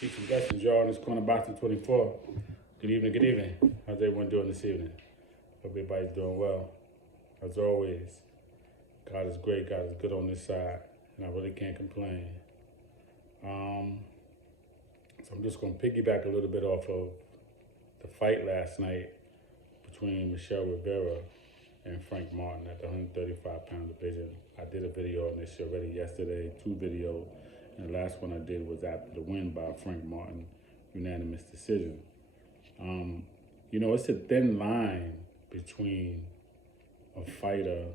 Peace and blessings, y'all. In this corner, Boston 24. Good evening, good evening. How's everyone doing this evening? Hope everybody's doing well. As always, God is great. God is good on this side, and I really can't complain. So I'm just going to piggyback a little bit off of the fight last night between Michel Rivera and Frank Martin at the 135-pound division. I did a video on this already yesterday, 2 videos, and the last one I did was after the win by Frank Martin, unanimous decision. It's a thin line between a fighter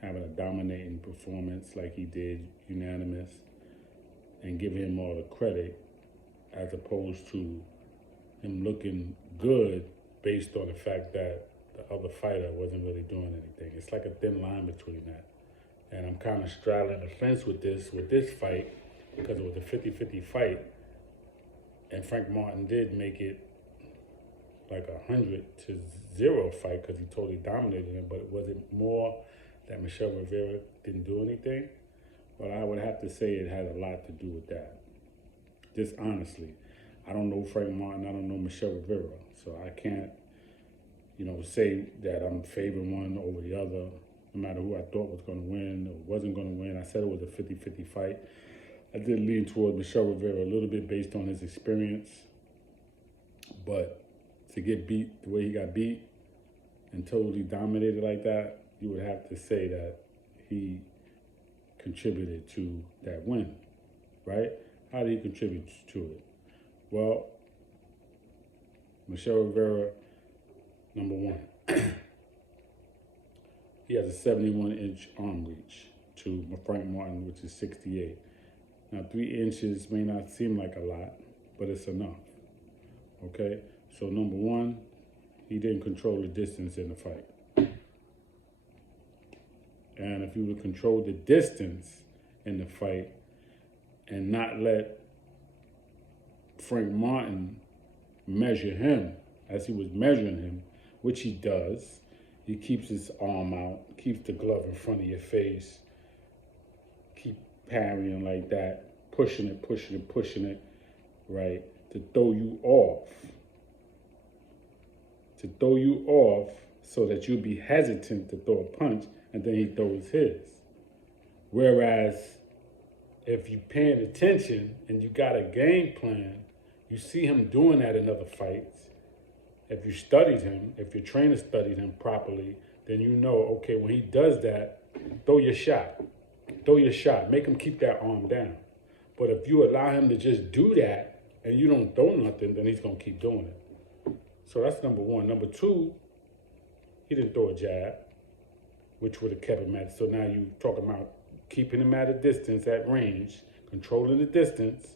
having a dominating performance like he did, unanimous, and giving him all the credit, as opposed to him looking good based on the fact that the other fighter wasn't really doing anything. It's like a thin line between that. And I'm kind of straddling the fence with this fight, because it was a 50-50 fight, and Frank Martin did make it like 100-0 fight because he totally dominated him. But was it more that Michel Rivera didn't do anything? Well, I would have to say it had a lot to do with that. Just honestly, I don't know Frank Martin, I don't know Michel Rivera, so I can't, say that I'm favoring one over the other, no matter who I thought was going to win or wasn't going to win. I said it was a 50-50 fight. I did lean toward Michel Rivera a little bit based on his experience, but to get beat the way he got beat and totally dominated like that, you would have to say that he contributed to that win, right? How did he contribute to it? Well, Michel Rivera, number one, he has a 71-inch arm reach to Frank Martin, which is 68. Now, 3 inches may not seem like a lot, but it's enough, okay? So number one, he didn't control the distance in the fight. And if you would control the distance in the fight and not let Frank Martin measure him as he was measuring him, which he does, he keeps his arm out, keeps the glove in front of your face, keep parrying like that, pushing it, right, to throw you off. To throw you off so that you'll be hesitant to throw a punch, and then he throws his. Whereas if you're paying attention and you got a game plan, you see him doing that in other fights. If you studied him, if your trainer studied him properly, then you know, okay, when he does that, throw your shot. Throw your shot. Make him keep that arm down. But if you allow him to just do that and you don't throw nothing, then he's going to keep doing it. So that's number one. Number two, he didn't throw a jab, which would have kept him at. So now you talking about keeping him at a distance, at range, controlling the distance,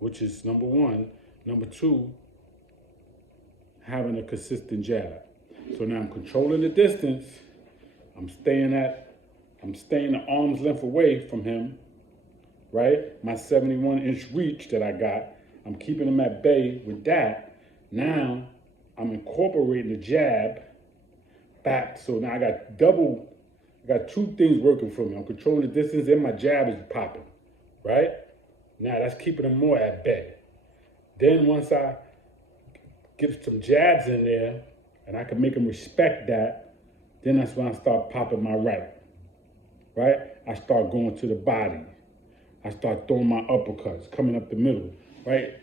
which is number one. Number two, having a consistent jab. So now I'm controlling the distance. I'm staying the arm's length away from him, right? My 71-inch reach that I got, I'm keeping him at bay with that. Now I'm incorporating the jab back. So now I got 2 things working for me. I'm controlling the distance and my jab is popping, right? Now that's keeping him more at bay. Then once I get some jabs in there and I can make him respect that, then that's when I start popping my right? I start going to the body. I start throwing my uppercuts, coming up the middle, right?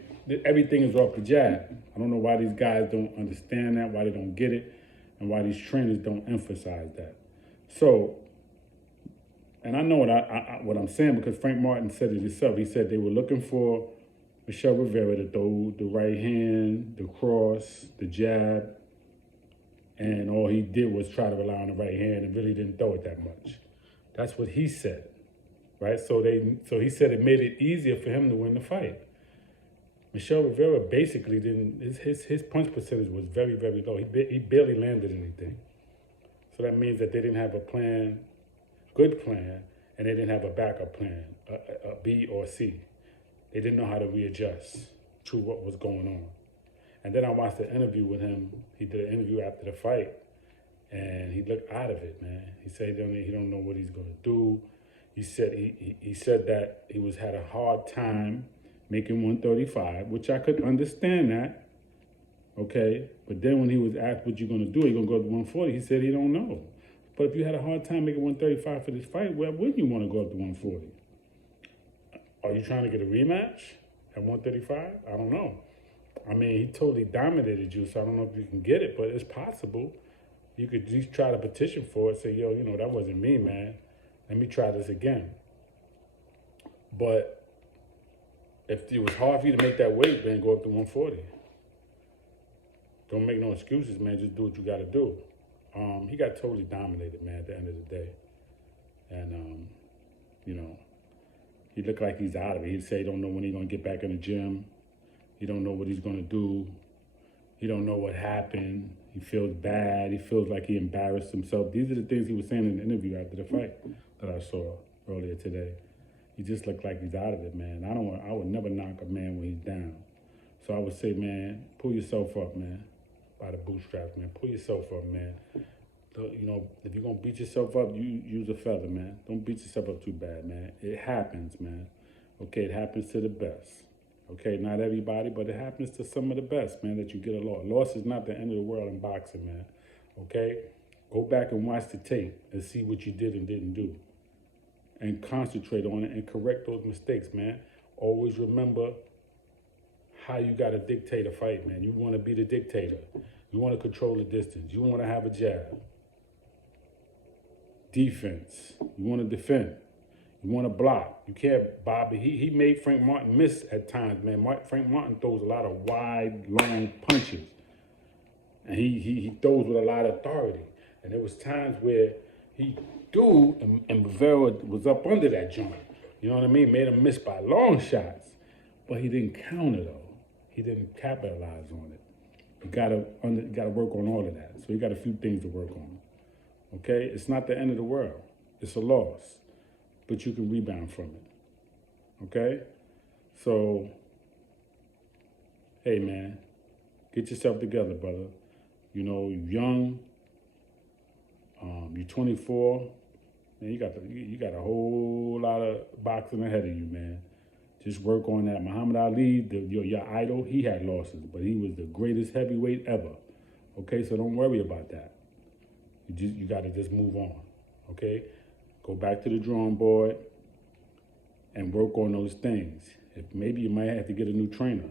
Everything is off the jab. I don't know why these guys don't understand that, why they don't get it, and why these trainers don't emphasize that. So, and I know what I'm saying, because Frank Martin said it himself. He said they were looking for Michel Rivera to throw the right hand, the cross, the jab, and all he did was try to rely on the right hand and really didn't throw it that much. That's what he said, right? So he said it made it easier for him to win the fight. Michel Rivera basically didn't. His punch percentage was very, very low. He barely landed anything. So that means that they didn't have a good plan, and they didn't have a backup plan, a B or C. They didn't know how to readjust to what was going on. And then I watched the interview with him. He did an interview after the fight, and he looked out of it, man. He said he don't know what he's going to do. He said that he had a hard time making 135, which I could understand that. Okay, but then when he was asked what you're gonna do, you're gonna go up to 140. He said he don't know. But if you had a hard time making 135 for this fight, why wouldn't you want to go up to 140? Are you trying to get a rematch at 135? I don't know. I mean, he totally dominated you, so I don't know if you can get it, but it's possible. You could at least try to petition for it, say, yo, that wasn't me, man. Let me try this again. But if it was hard for you to make that weight, then go up to 140. Don't make no excuses, man. Just do what you got to do. He got totally dominated, man, at the end of the day. And, he looked like he's out of it. He'd say he don't know when he's going to get back in the gym. He don't know what he's going to do. He don't know what happened. He feels bad. He feels like he embarrassed himself. These are the things he was saying in the interview after the fight that I saw earlier today. He just looked like he's out of it, man. I would never knock a man when he's down. So I would say, man, pull yourself up, man, by the bootstraps, man. Pull yourself up, man. If you're going to beat yourself up, you use a feather, man. Don't beat yourself up too bad, man. It happens, man. Okay, it happens to the best. Okay, not everybody, but it happens to some of the best, man, that you get a loss. Loss is not the end of the world in boxing, man. Okay? Go back and watch the tape and see what you did and didn't do. And concentrate on it and correct those mistakes, man. Always remember how you got to dictate a fight, man. You want to be the dictator. You want to control the distance. You want to have a jab. Defense. You want to defend. You want to block. You can't bob it. He made Frank Martin miss at times, man. Frank Martin throws a lot of wide, long punches. And he throws with a lot of authority. And there was times where he threw and Rivera was up under that joint. You know what I mean? Made him miss by long shots. But he didn't counter, though. He didn't capitalize on it. You gotta work on all of that. So you got a few things to work on. Okay? It's not the end of the world. It's a loss. But you can rebound from it. Okay? So, hey, man, get yourself together, brother. You're young. You're 24. Man, you got a whole lot of boxing ahead of you, man. Just work on that. Muhammad Ali, your idol, he had losses, but he was the greatest heavyweight ever. Okay, so don't worry about that. You got to just move on. Okay? Go back to the drawing board and work on those things. Maybe you might have to get a new trainer.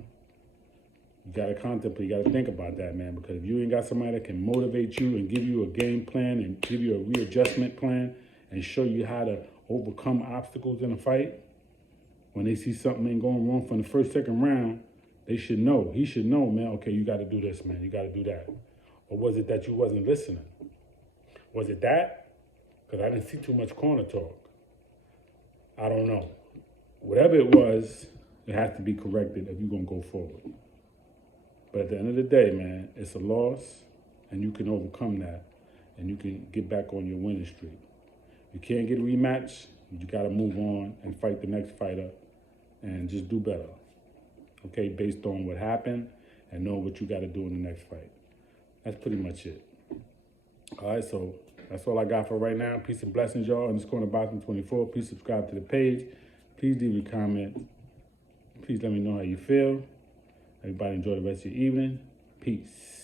You got to contemplate, you got to think about that, man, because if you ain't got somebody that can motivate you and give you a game plan and give you a readjustment plan and show you how to overcome obstacles in a fight, when they see something ain't going wrong from the first, second round, they should know. He should know, man, okay, you got to do this, man. You got to do that. Or was it that you wasn't listening? Was it that? Because I didn't see too much corner talk. I don't know. Whatever it was, it has to be corrected if you're going to go forward. But at the end of the day, man, it's a loss, and you can overcome that, and you can get back on your winning streak. You can't get a rematch. You got to move on and fight the next fighter and just do better, okay, based on what happened and know what you got to do in the next fight. That's pretty much it. All right, so that's all I got for right now. Peace and blessings, y'all. In this corner, Boxing 24. Please subscribe to the page. Please leave a comment. Please let me know how you feel. Everybody enjoy the rest of your evening. Peace.